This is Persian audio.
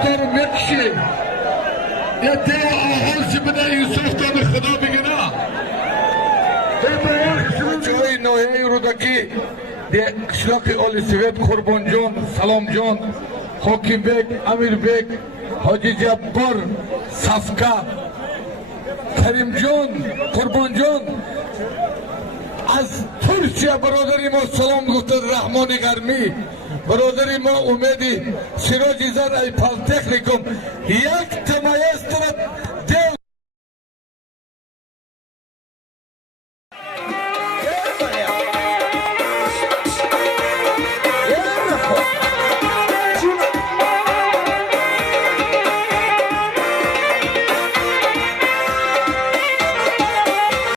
دکتر مکشی یه آهال چی بده یوسف داد خدا بگینا جای نویه رودکی قشلاق آل سوید قربان جان سلام جان حاکم بیگ امیر بیگ حاجی جبار صفکه کریم جان قربان جان از ترکیه برادری ما سلام گفته رحمان گرمی برادری ما امیدی سراج زر ای پال تکنیکم یک تمایز تر